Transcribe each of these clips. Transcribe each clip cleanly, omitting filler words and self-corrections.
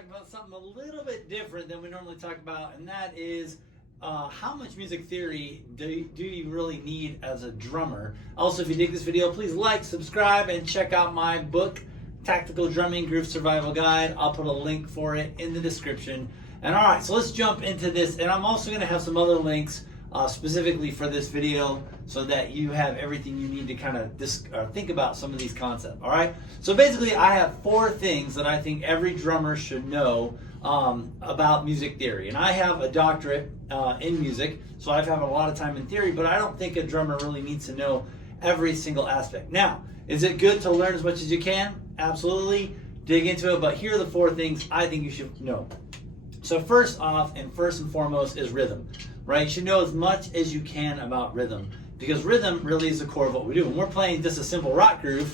talk about something a little bit different than we normally talk about, and that is how much music theory do you really need as a drummer. Also, if you dig this video, please like, subscribe, and check out my book, Tactical Drumming Groove Survival Guide. I'll put a link for it in the description. And all right, so let's jump into this, and I'm also going to have some other links specifically for this video so that you have everything you need to kind of think about some of these concepts. All right, so basically I have 4 things that I think every drummer should know about music theory. And I have a doctorate in music, so I've had a lot of time in theory, but I don't think a drummer really needs to know every single aspect. Now, is it good to learn as much as you can? Absolutely, dig into it, but here are the 4 things I think you should know. So first off, and first and foremost, is rhythm, right? You should know as much as you can about rhythm, because rhythm really is the core of what we do. When we're playing just a simple rock groove,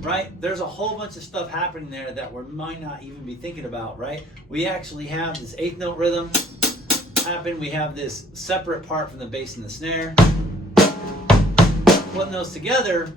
right, there's a whole bunch of stuff happening there that we might not even be thinking about, right? We actually have this 8th note rhythm happen. We have this separate part from the bass and the snare. Putting those together,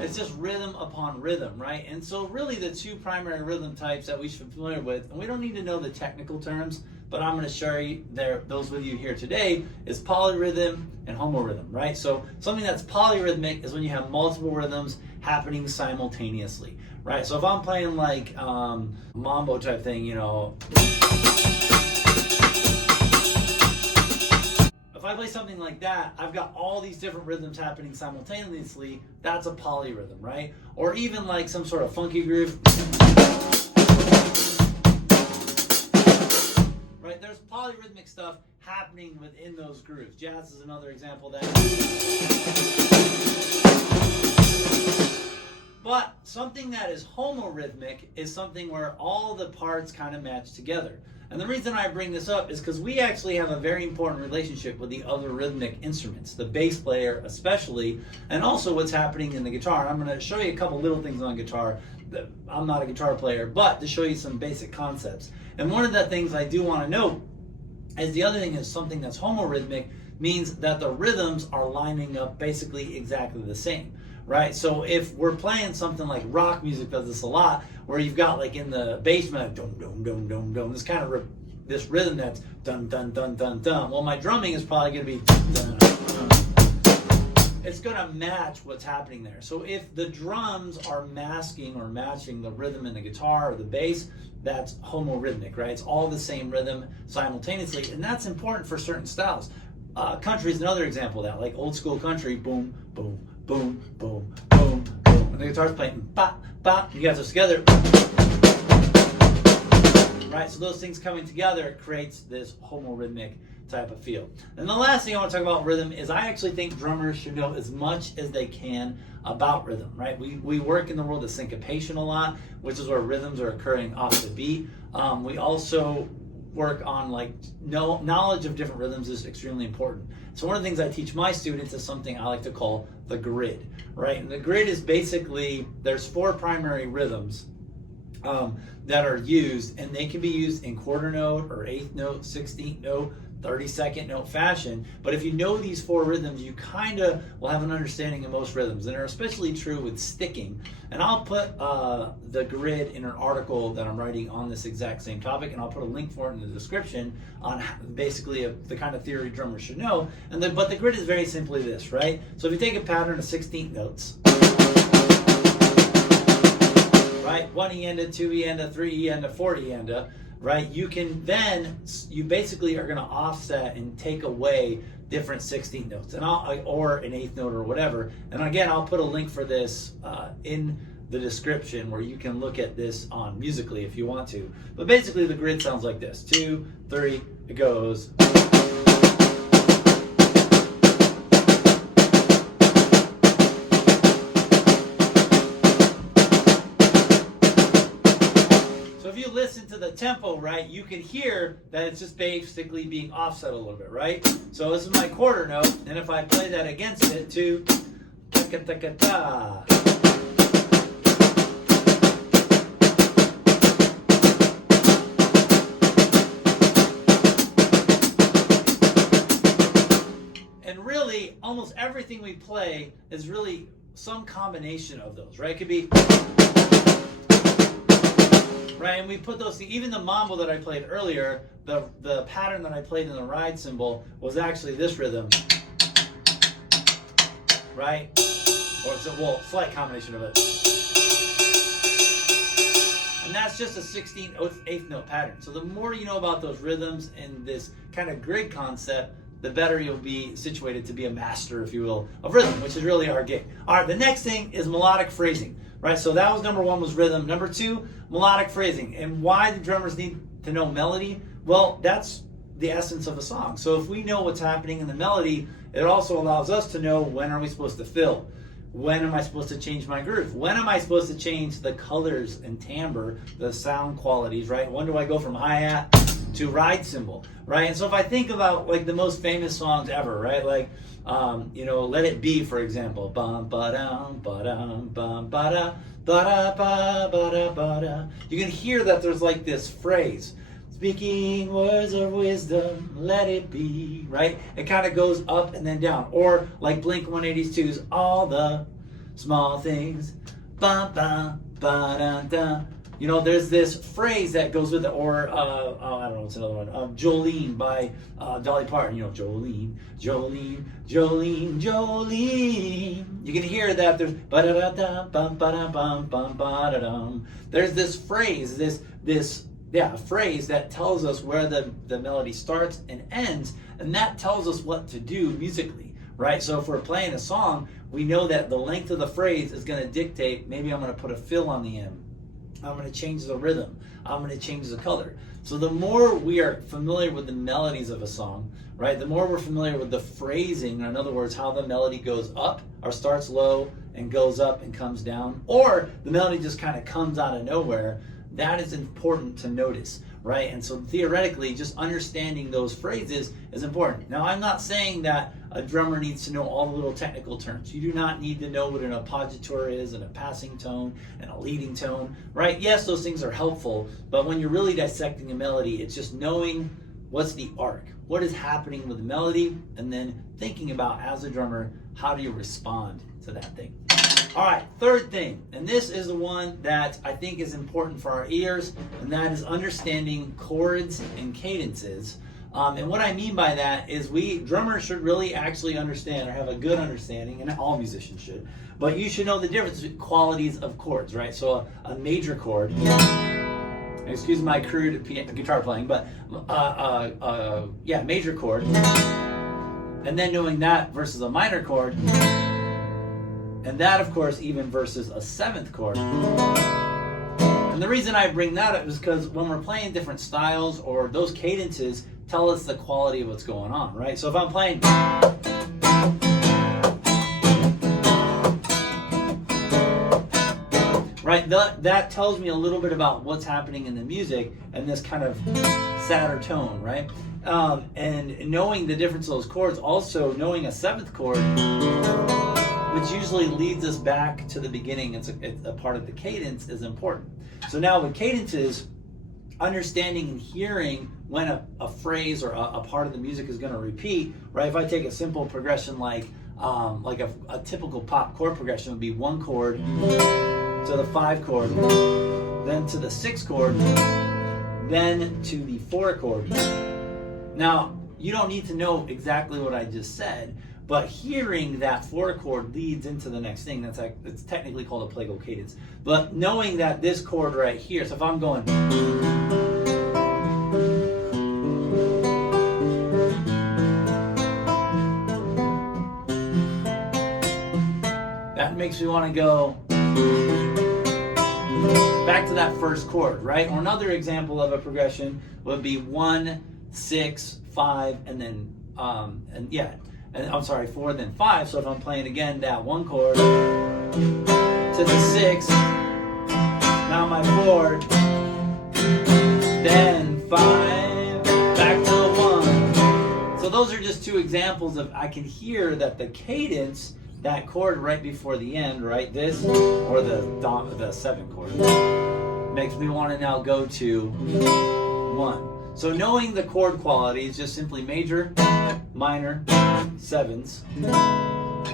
it's just rhythm upon rhythm, right? And so really the 2 primary rhythm types that we should be familiar with, and we don't need to know the technical terms, but I'm going to show you those with you here today, is polyrhythm and homorhythm, right? So something that's polyrhythmic is when you have multiple rhythms happening simultaneously, right? So if I'm playing like mambo type thing, you know, if I play something like that, I've got all these different rhythms happening simultaneously. That's a polyrhythm, right? Or even like some sort of funky groove. Right? There's polyrhythmic stuff happening within those grooves. Jazz is another example of that. But something that is homorhythmic is something where all the parts kind of match together. And the reason I bring this up is because we actually have a very important relationship with the other rhythmic instruments, the bass player especially, and also what's happening in the guitar. I'm going to show you a couple little things on guitar. I'm not a guitar player, but to show you some basic concepts. And one of the things I do want to note is the other thing is something that's homorhythmic means that the rhythms are lining up basically exactly the same. Right, so if we're playing something like rock music does this a lot, where you've got like in the bass dum dum dum dum dum, this kind of this rhythm that's dun dun dun dun dun. Well, my drumming is probably going to be dun, dun, dun. It's going to match what's happening there. So if the drums are masking or matching the rhythm in the guitar or the bass, that's homorhythmic, right? It's all the same rhythm simultaneously, and that's important for certain styles. Country is another example of that, like old school country, boom, boom, boom, boom, boom, boom. And the guitar's playing bop, bop. You got those together. Right? So those things coming together creates this homorhythmic type of feel. And the last thing I want to talk about rhythm is I actually think drummers should know as much as they can about rhythm, right? We work in the world of syncopation a lot, which is where rhythms are occurring off the beat. We also work on like knowledge of different rhythms is extremely important. So one of the things I teach my students is something I like to call the grid, right? And the grid is basically, there's 4 primary rhythms that are used, and they can be used in quarter note or 8th note, 16th note, 32nd note fashion. But if you know these 4 rhythms, you kind of will have an understanding of most rhythms, and they're especially true with sticking. And I'll put the grid in an article that I'm writing on this exact same topic, and I'll put a link for it in the description on basically the kind of theory drummers should know. But the grid is very simply this, right? So if you take a pattern of 16th notes, right, 1 eanda, 2 eanda, 3 eanda, 4 eanda, right, you basically are going to offset and take away different 16th notes, and or an 8th note or whatever. And again, I'll put a link for this in the description where you can look at this on Musically if you want to. But basically the grid sounds like this: 2, 3, it goes. Listen to the tempo, right, you can hear that it's just basically being offset a little bit, right? So this is my quarter note, and if I play that against it, 2, ta ta ta ta. And really, almost everything we play is really some combination of those, right? It could be right? And we put those, even the mambo that I played earlier, the pattern that I played in the ride cymbal was actually this rhythm, right? Or it's a slight combination of it. And that's just a 16th note pattern. So the more you know about those rhythms and this kind of grid concept, the better you'll be situated to be a master, if you will, of rhythm, which is really our gig. All right, the next thing is melodic phrasing, right? So that was number one, was rhythm. Number two, melodic phrasing. And why do drummers need to know melody? Well, that's the essence of a song. So if we know what's happening in the melody, it also allows us to know when are we supposed to fill. When am I supposed to change my groove? When am I supposed to change the colors and timbre, the sound qualities, right? When do I go from hi-hat to ride cymbal, right? And so if I think about like the most famous songs ever, right? Like, Let It Be, for example. Bum ba dum ba dum bum ba da ba da ba ba da ba da. You can hear that there's like this phrase. Speaking words of wisdom, let it be, right? It kind of goes up and then down. Or like Blink-182's All the Small Things, ba ba ba da da. There's this phrase that goes with it. Or, I don't know, what's another one? Jolene by Dolly Parton. Jolene, Jolene, Jolene, Jolene. You can hear that there's ba da da da bum ba da bum bum ba da dum. There's this phrase, a phrase that tells us where the melody starts and ends, and that tells us what to do musically, right? So if we're playing a song, we know that the length of the phrase is going to dictate, maybe I'm going to put a fill on the end. I'm going to change the rhythm. I'm going to change the color. So the more we are familiar with the melodies of a song, right, the more we're familiar with the phrasing, or in other words, how the melody goes up or starts low and goes up and comes down, or the melody just kind of comes out of nowhere, that is important to notice, right? And so theoretically, just understanding those phrases is important. Now, I'm not saying that a drummer needs to know all the little technical terms. You do not need to know what an appositor is, and a passing tone, and a leading tone, right? Yes, those things are helpful, but when you're really dissecting a melody, it's just knowing what's the arc, what is happening with the melody, and then thinking about, as a drummer, how do you respond to that thing. All right, third thing, and this is the one that I think is important for our ears, and that is understanding chords and cadences. And what I mean by that is drummers should really actually understand, or have a good understanding, and all musicians should, but you should know the difference between qualities of chords, right? So a major chord, excuse my crude guitar playing, but major chord, and then knowing that versus a minor chord, and that, of course, even versus a seventh chord. And the reason I bring that up is because when we're playing different styles, or those cadences tell us the quality of what's going on, right? So if I'm playing, right, that tells me a little bit about what's happening in the music and this kind of sadder tone, right? And knowing the difference of those chords, also knowing a seventh chord, which usually leads us back to the beginning, it's a part of the cadence, is important. So now with cadences, understanding and hearing when a phrase or a part of the music is going to repeat, right? If I take a simple progression like a typical pop chord progression would be one chord to the 5 chord, then to the 6 chord, then to the 4 chord. Now, you don't need to know exactly what I just said, but hearing that 4 chord leads into the next thing, it's technically called a plagal cadence. But knowing that this chord right here, so if I'm going, that makes me want to go back to that first chord, right? Or another example of a progression would be 1, 6, 5, and then 4, then 5. So if I'm playing again that 1 chord to the 6, now my 4, then 5, back to the 1. So those are just 2 examples of, I can hear that the cadence, that chord right before the end, right, this, or the 7th chord, makes me want to now go to 1. So knowing the chord quality is just simply major, minor, 7s,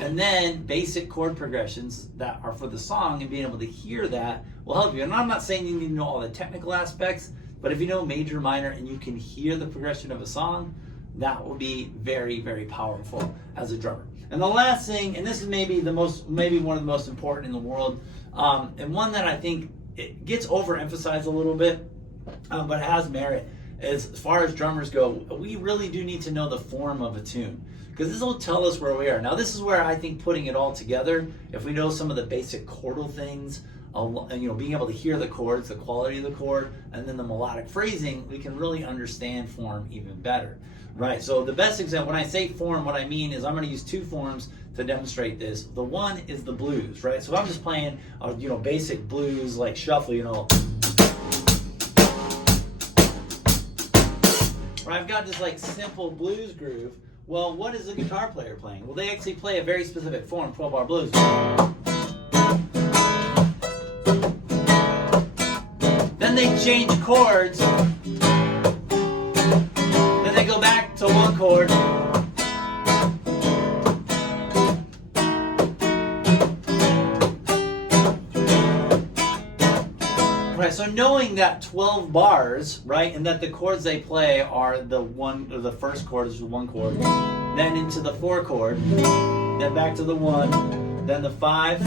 And then basic chord progressions that are for the song, and being able to hear that will help you. And I'm not saying you need to know all the technical aspects, but if you know major, minor, and you can hear the progression of a song, that will be very, very powerful as a drummer. And the last thing, and this is maybe one of the most important in the world, and one that I think it gets overemphasized a little bit, but it has merit. As far as drummers go, we really do need to know the form of a tune, because this will tell us where we are. Now, this is where I think putting it all together, if we know some of the basic chordal things, and being able to hear the chords, the quality of the chord, and then the melodic phrasing, we can really understand form even better, right? So the best example, when I say form, what I mean is I'm going to use two forms to demonstrate this. The one is the blues, right? So if I'm just playing, basic blues like shuffle, where I've got this like simple blues groove. Well, what is the guitar player playing? Well, they actually play a very specific form, 12-bar blues. Then they change chords. Then they go back to one chord. Right, so knowing that 12 bars, right, and that the chords they play are the first chord is the one chord, then into the 4 chord, then back to the 1, then the 5,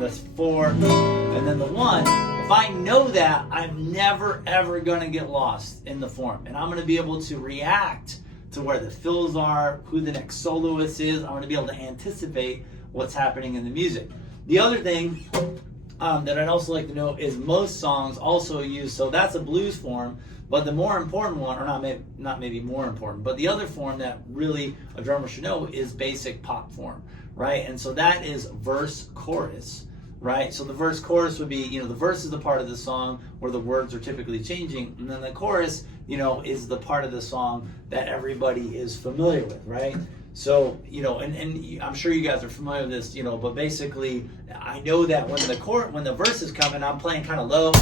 the 4, and then the 1. If I know that, I'm never ever going to get lost in the form, and I'm going to be able to react to where the fills are, who the next soloist is. I'm going to be able to anticipate what's happening in the music. The other thing that I'd also like to know is most songs also use, so that's a blues form, but the more important one, or not maybe more important, but the other form that really a drummer should know is basic pop form, right? And so that is verse chorus, right? So the verse chorus would be, the verse is the part of the song where the words are typically changing, and then the chorus, is the part of the song that everybody is familiar with, right? So, and I'm sure you guys are familiar with this, but basically I know that when the verse is coming, I'm playing kind of low.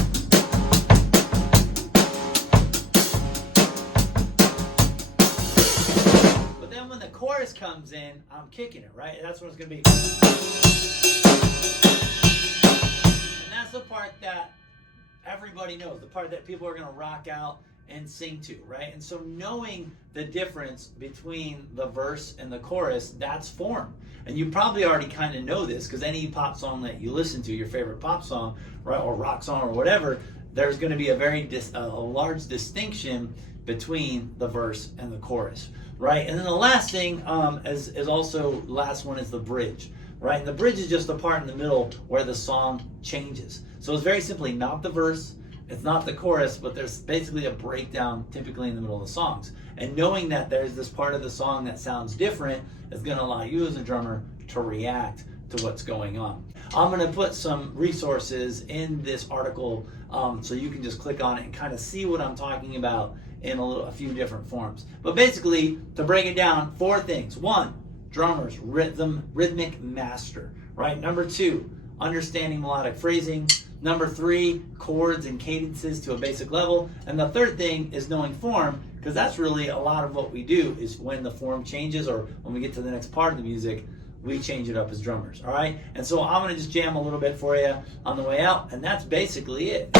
But then when the chorus comes in, I'm kicking it, right? That's what it's going to be. And that's the part that everybody knows, the part that people are going to rock out and sing to, right? And so knowing the difference between the verse and the chorus, that's form. And you probably already kind of know this, because any pop song that you listen to, your favorite pop song, right, or rock song or whatever, there's going to be a large distinction between the verse and the chorus, right? And then the last thing last one is the bridge, right? And the bridge is just the part in the middle where the song changes. So it's very simply not the verse, it's not the chorus, but there's basically a breakdown typically in the middle of the songs. And knowing that there's this part of the song that sounds different is going to allow you as a drummer to react to what's going on. I'm going to put some resources in this article so you can just click on it and kind of see what I'm talking about in a few different forms. But basically, to break it down, 4 things. 1, drummers, rhythmic master, right? Number 2, understanding melodic phrasing. Number 3, chords and cadences to a basic level. And the third thing is knowing form, because that's really a lot of what we do, is when the form changes or when we get to the next part of the music, we change it up as drummers, all right? And so I'm going to just jam a little bit for you on the way out, and that's basically it.